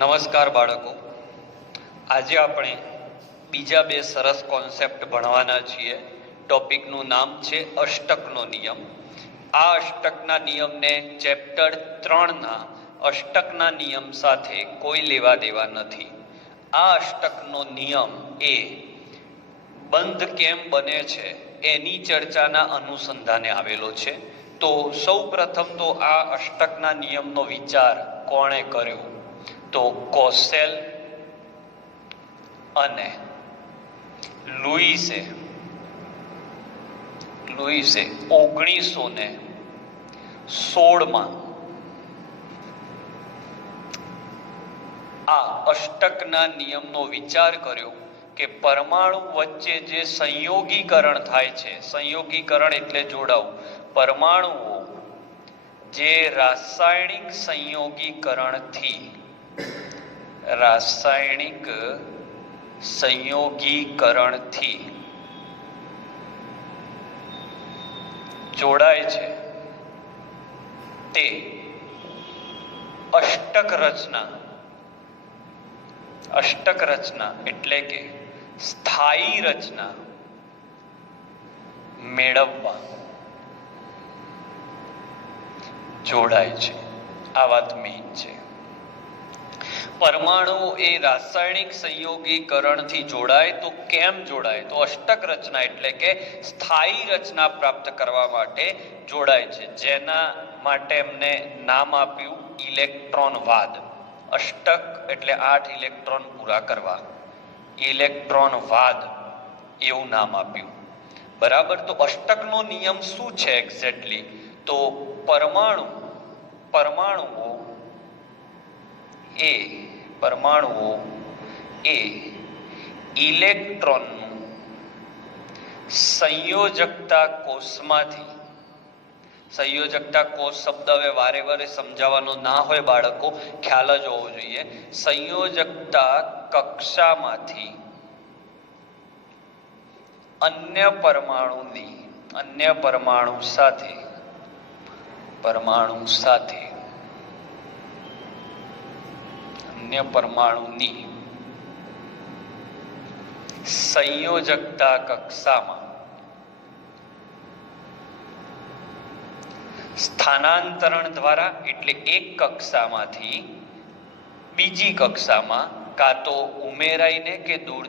નમસ્કાર બાળકો, આજે આપણે બીજા બે સરસ કોન્સેપ્ટ ભણવાના છીએ. ટોપિકનું નામ છે અષ્ટકનો નિયમ. આ અષ્ટકના નિયમને ચેપ્ટર 3ના અષ્ટકના નિયમ સાથે કોઈ લેવા દેવા નથી. આ અષ્ટકનો નિયમ એ બંધ કેમ બને છે એની ચર્ચાના અનુસંધાને આવેલો છે. તો સૌ પ્રથમ તો આ અષ્ટકના નિયમનો વિચાર કોણે કર્યો? તો કોસેલ અને લુઈસે 1916માં આ અષ્ટકના નિયમનો વિચાર કર્યો કે પરમાણુ વચ્ચે જે સંયોગીકરણ થાય છે, સંયોગીકરણ એટલે જોડાવું, પરમાણુઓ જે રાસાયણિક સંયોગીકરણથી જોડાય છે તે અષ્ટક રચના એટલે કે સ્થાયી રચના મેળવવા જોડાય છે. આ વાત મેઇન છે. પરમાણુઓ એ રાસાયણિક સંયોગીકરણથી જોડાય તો કેમ જોડાય? તો અષ્ટક રચના એટલે કે સ્થાયી રચના પ્રાપ્ત કરવા માટે જોડાય છે, જેના માટે એમને નામ આપ્યું ઇલેક્ટ્રોનવાદ. અષ્ટક એટલે 8 ઇલેક્ટ્રોન પૂરા કરવા, ઇલેક્ટ્રોનવાદ એવું નામ આપ્યું. બરાબર. તો અષ્ટકનો નિયમ શું છે એક્ઝેક્ટલી? તો પરમાણુઓ એ ઇલેક્ટ્રોનનું સંયોજકતા કોષમાંથી, સંયોજકતા કોષ શબ્દ હવે વારે વારે સમજાવવાનો ના હોય બાળકો, ખ્યાલ જ હોવો જોઈએ. સંયોજકતા કક્ષામાંથી અન્ય પરમાણુ સાથે અન્ય પરમાણુની સંયોજકતા કક્ષામાં સ્થાનાંતરણ દ્વારા, એટલે એક કક્ષામાંથી બીજી કક્ષામાં કાં તો ઉમેરાઈને કે દૂર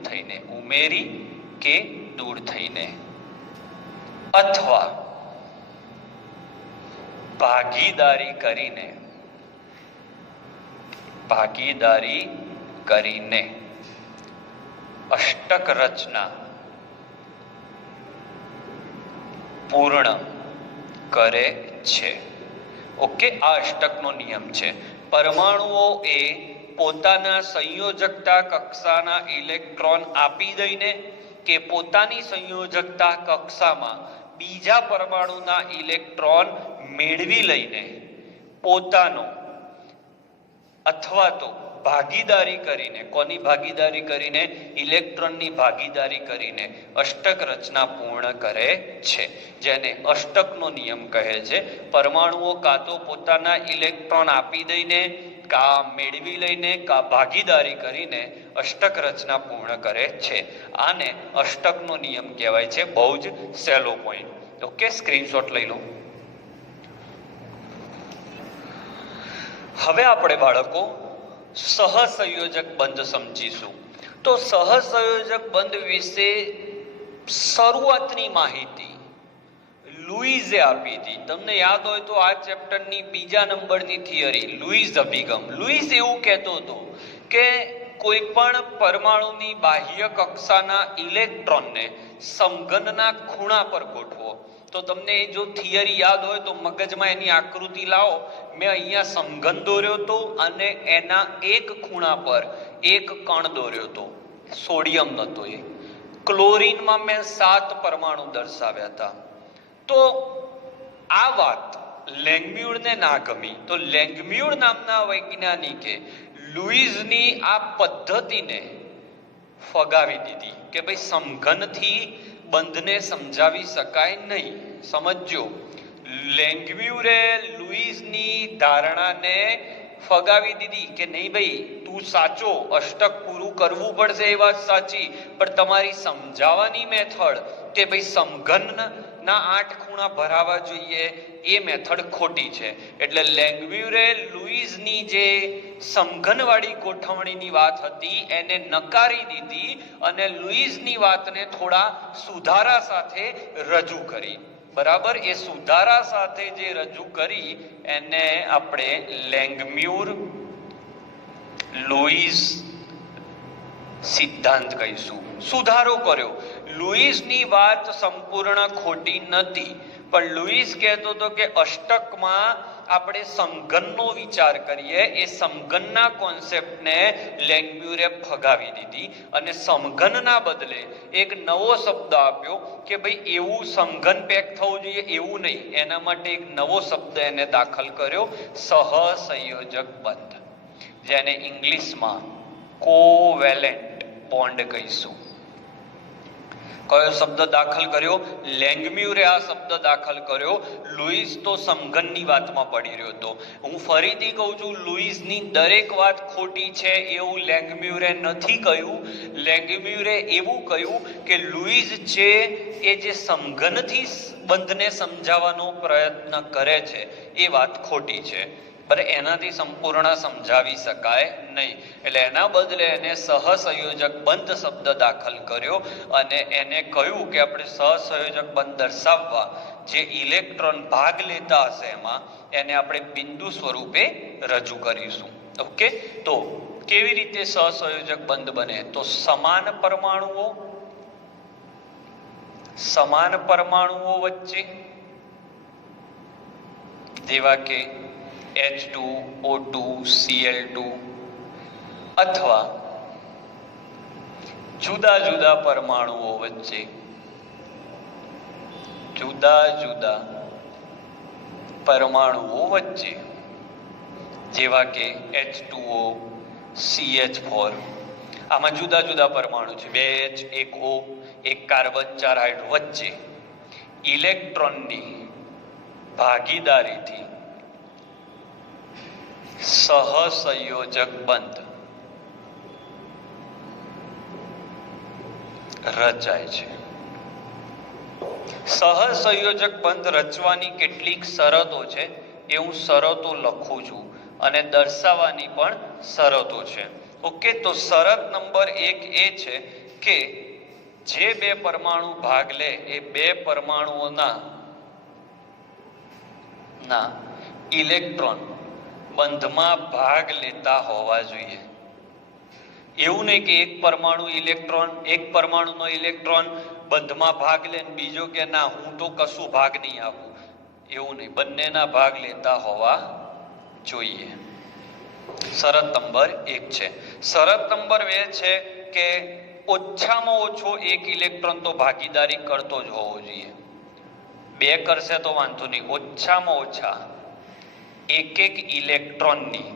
થઈને, અથવા ભાગીદારી કરીને અષ્ટક રચના પૂર્ણ કરે છે. ઓકે, આ અષ્ટકનો નિયમ છે. પરમાણુઓ એ પોતાના સંયોજકતા કક્ષાના ઇલેક્ટ્રોન આપી દઈને કે પોતાની સંયોજકતા કક્ષામાં બીજા પરમાણુના ઇલેક્ટ્રોન મેળવી લઈને પોતાનો, અથવા તો ભાગીદારી કરીને, કોની ભાગીદારી કરીને? ઇલેક્ટ્રોનની ભાગીદારી કરીને અષ્ટક રચના પૂર્ણ કરે છે, જેને અષ્ટકનો નિયમ કહે છે. પરમાણુઓ કાં તો પોતાના ઇલેક્ટ્રોન આપી દઈને, કાં મેળવી લઈને, કાં ભાગીદારી કરીને અષ્ટક રચના પૂર્ણ કરે છે. આને અષ્ટકનો નિયમ કહેવાય છે. બહુ જ સહેલો પોઈન્ટ. ઓકે, સ્ક્રીનશોટ લઈ લો. હવે આપણે બાળકો સહસંયોજક બંધ સમજીશું. તો સહસંયોજક બંધ વિશે શરૂઆતની માહિતી લુઈઝે આપી હતી. તમને યાદ હોય તો આ ચેપ્ટરની બીજા નંબરની થિયરી લુઈઝ અભિગમ. લુઈઝ એવું કહેતો હતો કે કોઈ પણ પરમાણુની બાહ્ય કક્ષાના ઇલેક્ટ્રોનને સમઘનના ખૂણા પર ગોઠવો. તો તમને જો થિયરી યાદ હોય તો મગજમાં એની આકૃતિ લાવો. મેં અહીંયા સમઘન દોર્યો હતો અને એના એક ખૂણા પર એક કણ દોર્યો હતો. સોડિયમ નતો એ. ક્લોરીનમાં મેં 7 પરમાણુ દર્શાવ્યા હતા. તો આ વાત લેંગમ્યુરને ના ગમી. તો લેંગમ્યુર નામના વૈજ્ઞાનિકે લુઈઝની આ પદ્ધતિને ફગાવી દીધી કે ભાઈ સમઘનથી બંધને સમજાવી શકાય નહીં. સમજો, લેંગમ્યુરે લુઈસની ધારણાને ફગાવી દીધી કે નહીં ભાઈ તું સાચો, અષ્ટક પૂરું કરવું પડશે એ વાત સાચી, પણ તમારી સમજાવવાની મેથડ કે ભાઈ સમઘનના 8 ખૂણા ભરાવા જોઈએ એ મેથડ ખોટી છે. એટલે લેંગમ્યુરે લુઈસની જે સમઘનવાળી ગોઠવણીની વાત હતી એને નકારી દીધી અને લુઈસની વાતને થોડા સુધારા સાથે રજૂ કરી. બરાબર, એ સુધારા સાથે જે રજૂ કરી એને આપણે લેંગમ્યુર લુઈસ સિદ્ધાંત કહીશું. સુધારો કર્યો. લુઈસની વાત સંપૂર્ણ ખોટી નથી, પણ લુઈસ કહેતો હતો કે અષ્ટકમાં આપણે સમઘનનો વિચાર કરીએ. એ સમઘનના કોન્સેપ્ટને લેંગમ્યુરે ફગાવી દીધી અને સમઘનના બદલે એક નવો શબ્દ આપ્યો કે ભાઈ એવું સમઘન પેક થવું જોઈએ એવું નહીં, એના માટે એક નવો શબ્દ એને દાખલ કર્યો, સહસંયોજક બંધ, જેને ઇંગ્લિશમાં કોવેલેન્ટ બોન્ડ કહીશું. કયો શબ્દ દાખલ કર્યો? લેંગમ્યુરે આ શબ્દ દાખલ કર્યો. લુઈસ તો સમઘનની વાતમાં પડી રહ્યો હતો. હું ફરીથી કહું છું, લુઈસની દરેક વાત ખોટી છે એવું લેંગમ્યુરે નથી કહ્યું. લેંગમ્યુરે એવું કહ્યું કે લુઈસ છે એ જે સમઘનથી બંધને સમજાવવાનો પ્રયત્ન કરે છે એ વાત ખોટી છે, પણ એનાથી સંપૂર્ણ સમજાવી શકાય નહીં. એટલે એના બદલે એને સહસંયોજક બંધ શબ્દ દાખલ કર્યો અને એને કહ્યું કે આપણે સહસંયોજક બંધ દર્શાવવા જે ઇલેક્ટ્રોન ભાગ લેતા હશે એમાં એને આપણે બિંદુ સ્વરૂપે રજૂ કરીશું. ઓકે, તો કેવી રીતે સહસંયોજક બંધ બને? તો સમાન પરમાણુઓ વચ્ચે, જેવા કે H2O2 Cl2, અથવા જુદા જુદા પરમાણુઓ વચ્ચે, જેવા કે H2O CH4. આમાં જુદા જુદા પરમાણુ છે, 2 H 1 O, 1 કાર્બન 4 હાઇડ્રો વચ્ચે ઇલેક્ટ્રોનની ભાગીદારીથી સહસંયોજક બંધ રચાય છે. સહસંયોજક બંધ રચવાની કેટલીક શરતો છે એ હું શરતો લખું છું અને દર્શાવવાની પણ શરતો છે. ઓકે, તો શરત નંબર 1 એ છે કે જે 2 પરમાણુ ભાગ લે એ 2 પરમાણુઓના ઇલેક્ટ્રોન બંધમાં ભાગ લેતા હોવા જોઈએ. એવું નહીં કે એક પરમાણુનો ઇલેક્ટ્રોન બંધમાં ભાગ લે ને બીજો કે ના હું તો કશું ભાગ નહીં આપું, એવું નહીં. બંનેના ભાગ લેતા હોવા જોઈએ. શરત નંબર 1 છે. શરત નંબર 2 છે કે ઓછામાં ઓછો એક ઇલેક્ટ્રોન તો ભાગીદારી કરતો જ હોવો જોઈએ. 2 કરશે તો વાંધો નહીં, ઓછામાં ઓછા એક ઇલેક્ટ્રોનની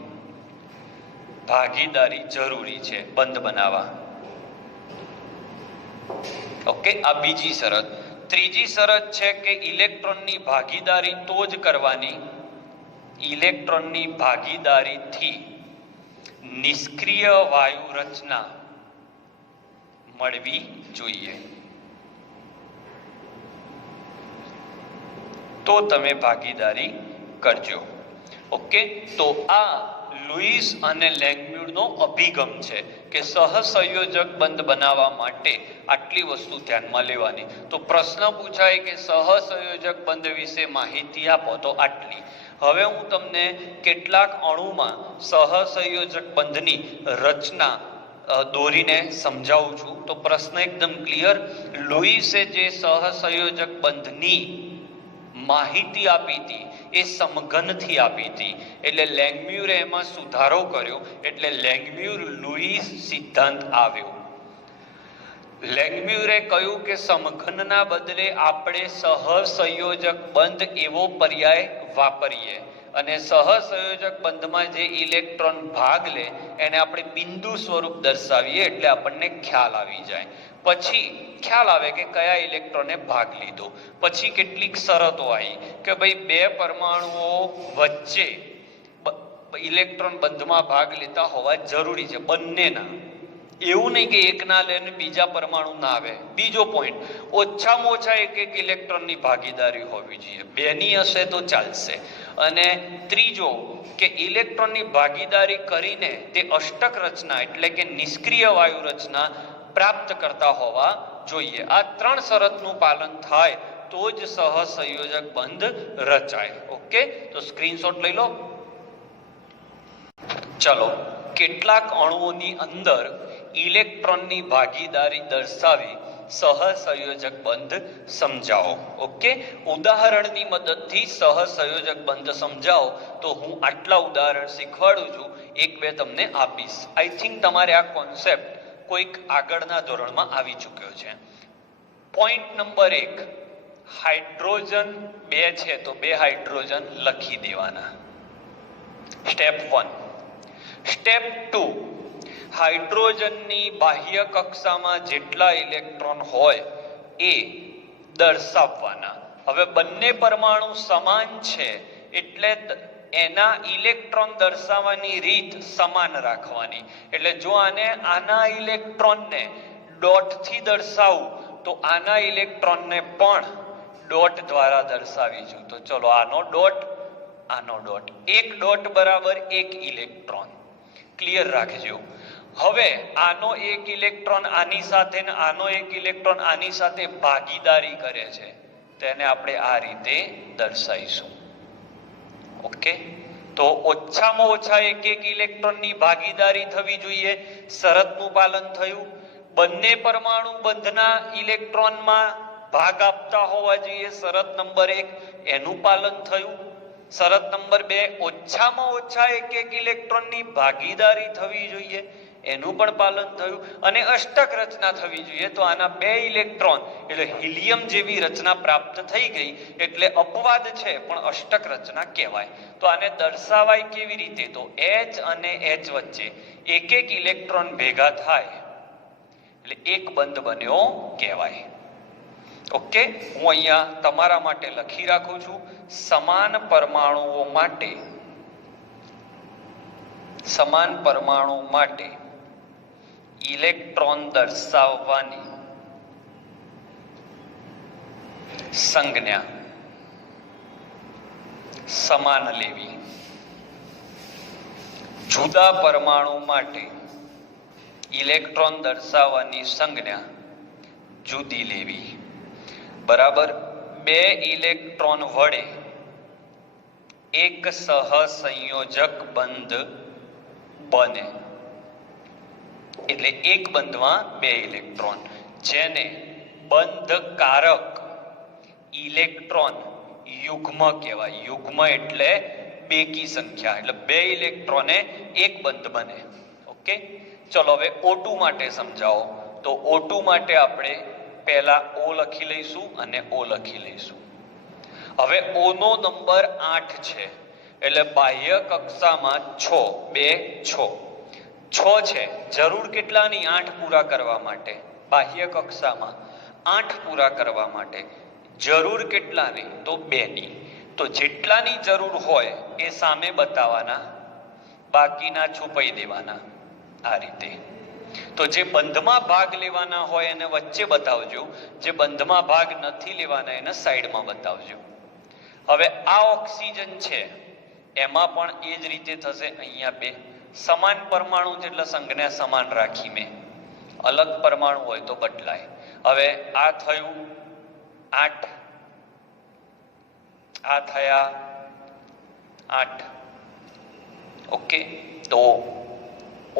ભાગીદારી જરૂરી છે બંધ બનાવવા. ઓકે, આ બીજી શરત. ત્રીજી શરત છે કે ઇલેક્ટ્રોનની ભાગીદારી તો જ કરવાની, ઇલેક્ટ્રોનની ભાગીદારીથી નિષ્ક્રિય વાયુ રચના મળવી જોઈએ, તો તમે ભાગીદારી કરજો. ઓકે, તો આ લુઈસ અને લેંગમ્યુરનો અભિગમ છે કે સહસંયોજક બંધ બનાવવા માટે આટલી વસ્તુ ધ્યાનમાં લેવાની. તો પ્રશ્ન પૂછાય કે સહસંયોજક બંધ વિશે માહિતી આપો, તો આટલી. હવે હું તમને કેટલાક અણુમાં સહસંયોજક બંધની રચના દોરીને સમજાવું છું. તો પ્રશ્ન એકદમ ક્લિયર. લુઈસે જે સહસંયોજક બંધની માહિતી આપી હતી એ સમઘનથી આપી હતી, એટલે લેંગમ્યુરે એમાં સુધારો કર્યો, એટલે લેંગમ્યુર લુઈસ સિદ્ધાંત આવ્યો. લેંગમ્યુરે કહ્યું કે સમઘનના બદલે આપણે સહસંયોજક બંધ એવો પર્યાય વાપરીએ અને સહસંયોજક બંધમાં જે ઇલેક્ટ્રોન ભાગ લે એને આપણે બિંદુ સ્વરૂપ દર્શાવીએ એટલે આપણને ખ્યાલ આવી જાય. પછી ખ્યાલ આવે કે કયા ઇલેક્ટ્રોને ભાગ લીધો. પછી કેટલીક શરતો આવી કે ભાઈ 2 પરમાણુઓ વચ્ચે ઇલેક્ટ્રોન બંધમાં ભાગ લેતા હોવા જરૂરી છે, બંનેના. એવું નહીં કે એક ના લે ને બીજા પરમાણુ ના આવે. બીજો પોઈન્ટ, ઓછામાં ઓછા એક ઇલેક્ટ્રોનની ભાગીદારી હોવી જોઈએ. બેની હશે તો ચાલશે. અને ત્રીજો કે ઇલેક્ટ્રોનની ભાગીદારી કરીને તે અષ્ટક રચના એટલે કે નિષ્ક્રિય વાયુ રચના પ્રાપ્ત કરતા હોવા જોઈએ. આ ત્રણ શરતનું પાલન થાય તો જ સહસંયોજક બંધ રચાય. ઓકે, તો સ્ક્રીનશોટ લઈ લો. ચલો, કેટલાક અણુઓની અંદર ઇલેક્ટ્રોનની ભાગીદારી દર્શાવી સહસંયોજક બંધ સમજાવો. ઓકે, ઉદાહરણની મદદથી સહસંયોજક બંધ સમજાવો તો હું આટલા ઉદાહરણ શીખવાડું છું, એક બે તમને આપીશ. આઈ થિંક તમારે આ કોન્સેપ્ટ કોઈક આગળના ધોરણમાં આવી ચૂક્યો છે. પોઈન્ટ નંબર 1, હાઇડ્રોજન 2 છે તો 2 હાઇડ્રોજન લખી દેવાના. સ્ટેપ 1. સ્ટેપ 2, હાઇડ્રોજનની બાહ્ય કક્ષામાં જેટલા ઇલેક્ટ્રોન હોય એ દર્શાવવાના. હવે બંને પરમાણુ સમાન છે એટલે એના ઇલેક્ટ્રોન દર્શાવવાની રીત સમાન રાખવાની. એટલે જો આના ઇલેક્ટ્રોનને ડોટથી દર્શાવું તો આના ઇલેક્ટ્રોનને પણ ડોટ દ્વારા દર્શાવીશું. તો ચલો, આનો ડોટ, આનો ડોટ. એક ડોટ બરાબર એક ઇલેક્ટ્રોન. ક્લિયર રાખજો. હવે આનો એક ઇલેક્ટ્રોન આની સાથે ને આનો એક ઇલેક્ટ્રોન આની સાથે ભાગીદારી કરે છે, તેને આપણે આ રીતે દર્શાવીશું. ઓકે, તો ઓછામાં ઓછા એક ઇલેક્ટ્રોનની ભાગીદારી થવી જોઈએ. શરતનું પાલન થયું. બંને પરમાણુ બંધના ઇલેક્ટ્રોનમાં ભાગ આપતા હોવા જોઈએ. શરત નંબર 1 એનું પાલન થયું. શરત નંબર 2, ઓછામાં ઓછા એક ઇલેક્ટ્રોનની ભાગીદારી થવી જોઈએ, એનું પણ પાલન થયું. અને અષ્ટક રચના થવી જોઈએ. તો આના 2 ઇલેક્ટ્રોન એટલે હિલિયમ જેવી રચના પ્રાપ્ત થઈ ગઈ, એટલે અપવાદ છે પણ અષ્ટક રચના કહેવાય. તો આને દર્શાવાય કેવી રીતે? તો H અને H વચ્ચે એક ઇલેક્ટ્રોન ભેગા થાય એટલે એક બંધ બન્યો કહેવાય. ઓકે, હું અહીંયા તમારા માટે લખી રાખું છું. સમાન પરમાણુ માટે ઇલેક્ટ્રોન દર્શાવવાની સંજ્ઞા સમાન લેવી. જુદા પરમાણુ માટે ઇલેક્ટ્રોન દર્શાવવાની સંજ્ઞા જુદી લેવી. બરાબર. 2 ઇલેક્ટ્રોન વડે એક સહસંયોજક બંધ બને. એટલે એક બંધમાં 2 ઇલેક્ટ્રોન, જેને બંધકારક ઇલેક્ટ્રોન યુગ્મ કહેવાય. યુગ્મ એટલે બેકી સંખ્યા, એટલે 2 ઇલેક્ટ્રોને એક બંધ બને. ઓકે, ચલો હવે O2 માટે સમજાવો. તો O2 માટે આપણે પહેલા O લખી લઈશું અને O લખી લઈશું. હવે O નો નંબર 8 છે એટલે બાહ્ય કક્ષામાં 6 છે. જરૂર કેટલાની? 8 પૂરા કરવા માટે. બાહ્ય કક્ષામાં 8 પૂરા કરવા માટે જરૂર કેટલાની? તો 2 ની. તો જેટલાની જરૂર હોય એ સામે બતાવવાના, બાકીના છુપાઈ દેવાના. આ રીતે. તો જે બંધમાં ભાગ લેવાના હોય એને વચ્ચે બતાવજો, જે બંધમાં ભાગ નથી લેવાના એને સાઈડમાં બતાવજો. હવે આ ઓક્સિજન છે, એમાં પણ એ જ રીતે થશે. અહીંયા 2 સમાન પરમાણુ છે એટલે સંજ્ઞા સમાન રાખી મેં. અલગ પરમાણુ હોય તો બદલાય. હવે આ થયું 8, આ થયા 8. ઓકે, તો O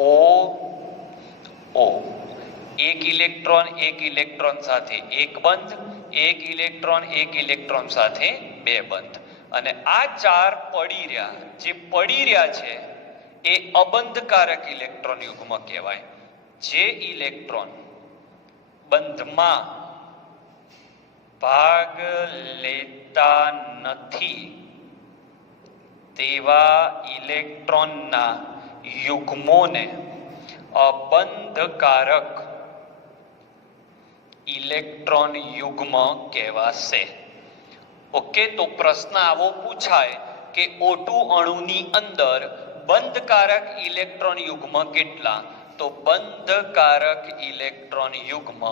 એક ઇલેક્ટ્રોન સાથે એક બંધ, એક ઇલેક્ટ્રોન સાથે 2 બંધ. અને આ 4 પડી રહ્યા, જે પડી રહ્યા છે એ અબંધકારક ઇલેક્ટ્રોન યુગ્મ કહેવાય. જે ઇલેક્ટ્રોન બંધમાં ભાગ લેતા નથી તેવા ઇલેક્ટ્રોનના યુગ્મોને અબંધકારક ઇલેક્ટ્રોન યુગ્મ કહેવાશે. ઓકે, તો પ્રશ્ન આવો પૂછાય કે O2 અણુની અંદર બંધકારક ઇલેક્ટ્રોન યુગ્મ કેટલા? તો બંધકારક ઇલેક્ટ્રોન યુગ્મ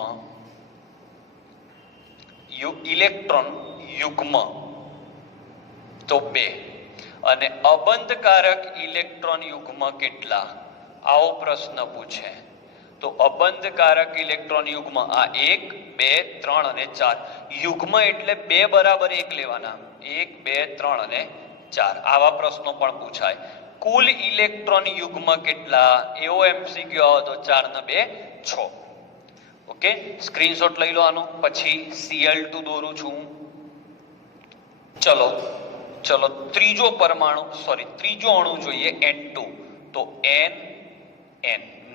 તો 2 અને અબંધકારક ઇલેક્ટ્રોન યુગ્મ કેટલા? આવો પ્રશ્ન પૂછે તો અબંધકારક ઇલેક્ટ્રોન યુગ્મ આ 1 2 3 અને 4 યુગ્મ એટલે 2 બરાબર 1 લેવાના 1 2 3 અને 4 આવા પ્રશ્નો પણ પૂછાય. કુલ ઇલેક્ટ્રોન યુગ્મ કેટલા? એવો એમસીક્યુ આવે તો 4 ને 2 6. ઓકે, સ્ક્રીનશોટ લઈ લો આનો. પછી Cl2 દોરું છું. ચલો ત્રીજો અણુ જોઈએ N2. તો N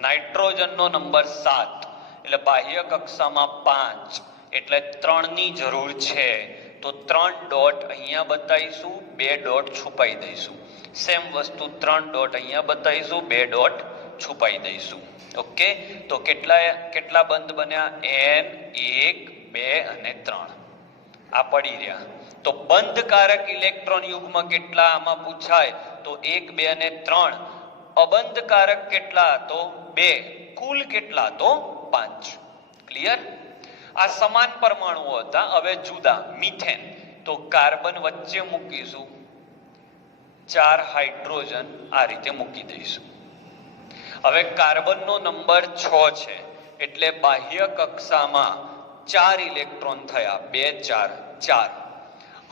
નાઇટ્રોજનનો નંબર 7 એટલે બાહ્ય કક્ષામાં 5 એટલે 3 ની જરૂર છે. તો 3 ડોટ અહીંયા બતાવીશું, 2 ડોટ છુપાઈ દઈશું. સેમ વસ્તુ 3 ડોટ અહીંયા બતાવીશું, 2 ડોટ છુપાઈ દઈશું. ઓકે, તો કેટલા બંધ બન્યા? N 1 2 અને 3 આ પડી રહ્યા. તો બંધકારક ઇલેક્ટ્રોન યુગ્મ કેટલા આમાં પૂછાય તો 1 2 અને 3. અબંધકારક કેટલા? તો 2. કુલ કેટલા? તો 5. ક્લિયર? આ સમાન પરમાણુઓ હતા, હવે જુદા. મિથેન તો કાર્બન વચ્ચે મૂકીશું, 4 હાઇડ્રોજન આ રીતે મૂકી દઈશું. હવે કાર્બનનો નંબર 6 છે એટલે બાહ્ય કક્ષામાં 4 ઇલેક્ટ્રોન થયા. 2 4 4.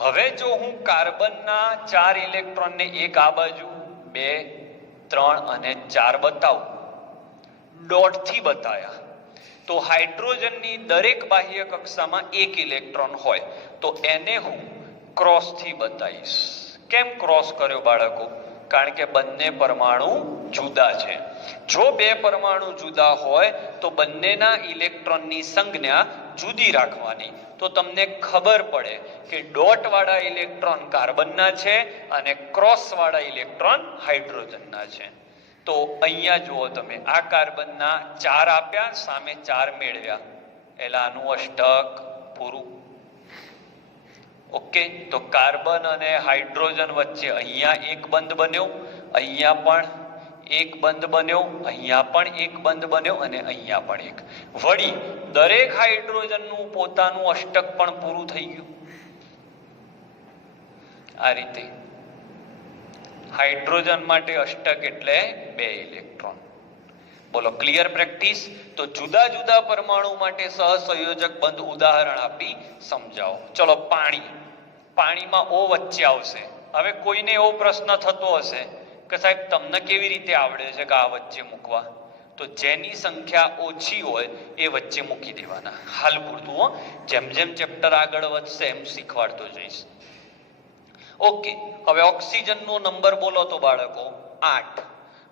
હવે જો હું કાર્બનના 4 ઇલેક્ટ્રોનને એક આ બાજુ 2 3 અને 4 બતાવું, ડોટથી બતાયા, તો હાઇડ્રોજનની દરેક બાહ્ય કક્ષામાં 1 ઇલેક્ટ્રોન હોય તો એને હું ક્રોસથી બતાવીશ. કેમ ક્રોસ કર્યો બાળકો? કારણ કે બંને પરમાણુ જુદા છે. જો 2 પરમાણુ જુદા હોય તો બંનેના ઇલેક્ટ્રોનની સંજ્ઞા જુદી રાખવાની, તો તમને ખબર પડે કે ડોટ વાળા ઇલેક્ટ્રોન કાર્બનના છે અને ક્રોસ વાળા ઇલેક્ટ્રોન હાઇડ્રોજનના છે. તો અહીંયા જુઓ તમે, આ કાર્બનના 4 આપ્યા, સામે 4 મેળવ્યા, એટલે આનું અષ્ટક પૂરું. ઓકે, તો કાર્બન અને હાઇડ્રોજન વચ્ચે અહીંયા એક બંધ બન્યો, અહીંયા પણ એક બંધ બન્યો, અહીંયા પણ એક બંધ બન્યો અને અહીંયા પણ એક. વળી દરેક હાઇડ્રોજનનું પોતાનું અષ્ટક પણ પૂરું થઈ ગયું. આ રીતે હાઇડ્રોજન માટે અષ્ટક એટલે 2 ઇલેક્ટ્રોન. બોલો, ક્લિયર પ્રેક્ટિસ? તો જુદા જુદા પરમાણુ માટે સહસંયોજક બંધ ઉદાહરણ આપી સમજાવો. ચલો, પાણીમાં O વચ્ચે આવશે. હવે કોઈને એવો પ્રશ્ન થતો હશે કે સાહેબ તમને કેવી રીતે આવડે છે કે આ વચ્ચે મૂકવા? તો જેની સંખ્યા ઓછી હોય એ વચ્ચે મૂકી દેવાના. હાલ પૂરતું જેમ જેમ ચેપ્ટર આગળ વધશે એમ શીખવાડતો જઈશ. ઓકે, હવે ઓક્સિજનનો નંબર બોલો તો બાળકો 8.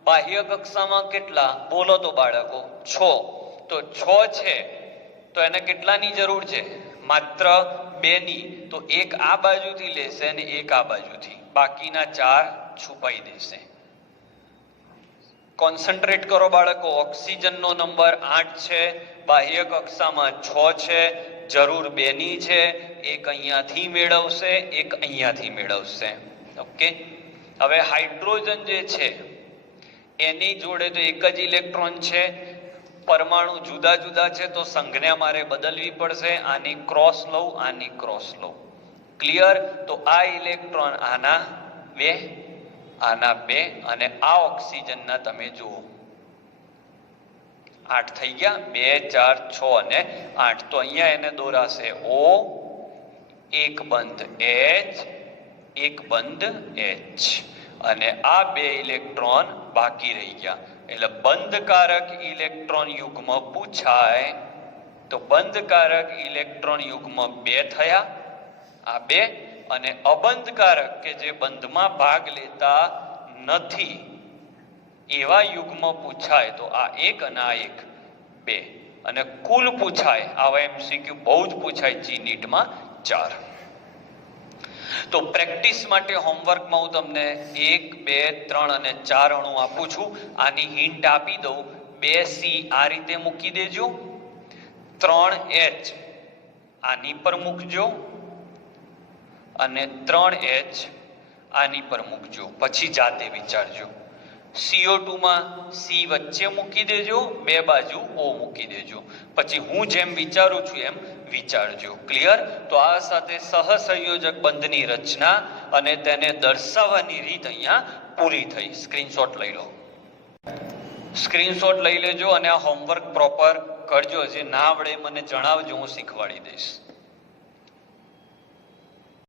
બાહ્ય કક્ષામાં કેટલા બોલો તો બાળકો? 6. તો 6 છે તો એને કેટલાની જરૂર છે? માત્ર 2 ની. તો એક આ બાજુથી લેશે અને એક આ બાજુથી, બાકીના 4 છુપાઈ દેશે. કોન્સન્ટ્રેટ કરો બાળકો. ઓક્સિજનનો નંબર 8 છે, બાહ્ય કક્ષામાં 6 છે, જરૂર 2 ની છે. એક અહીંયાથી મેળવશે, એક અહીંયાથી મેળવશે. ઓકે, હવે હાઇડ્રોજન જે છે એની જોડે તો એક જ ઇલેક્ટ્રોન છે, પરમાણુ જુદા જુદા છે, તો સંજ્ઞા મારે બદલવી પડશે. આની ક્રોસ લઉં, આની ક્રોસ લઉં. ક્લિયર? તો આ ઇલેક્ટ્રોન આના 2, આના 2 અને આ ઓક્સિજનના તમે જુઓ 8 થઈ ગયા. 2 4 6 અને 8. તો અહીંયા એને દોરાશે O, એક બંધ H, એક બંધ H અને આ 2 ઇલેક્ટ્રોન બાકી રહી ગયા. એટલે બંધકારક ઇલેક્ટ્રોન યુગ્મ પૂછાય તો બંધકારક ઇલેક્ટ્રોન યુગ્મ 2 થયા, આ 2. અને અબંધકારક કે જે બંધમાં ભાગ લેતા નથી એવા યુગ્મ પૂછાય તો આ 1 અને આ 1 2. અને કુલ પૂછાય, આવા એમસીક્યુ બહુ જ પૂછાય જી નીટમાં 4. તો પ્રેક્ટિસ માટે હોમવર્કમાં હું તમને 1 2 3 અને 4 અણુ આપું છું. આની હિન્ટ આપી દઉં. 2C આ રીતે મૂકી દેજો, 3H આની પર મૂકજો અને 3H આની પર મૂકજો. પછી જાતે વિચારજો. CO2 માં C વચ્ચે મૂકી દેજો, બે બાજુ O મૂકી દેજો. પછી હું જેમ વિચારું છું એમ વિચારજો. ક્લિયર? તો આ સાથે સહસંયોજક બંધની રચના અને તેને દર્શાવવાની રીત અહીંયા પૂરી થઈ. સ્ક્રીનશોટ લઈ લો. સ્ક્રીનશોટ લઈ લેજો અને આ હોમવર્ક પ્રોપર કરજો. જે ના આવડે મને જણાવજો, હું શીખવાડી દઈશ.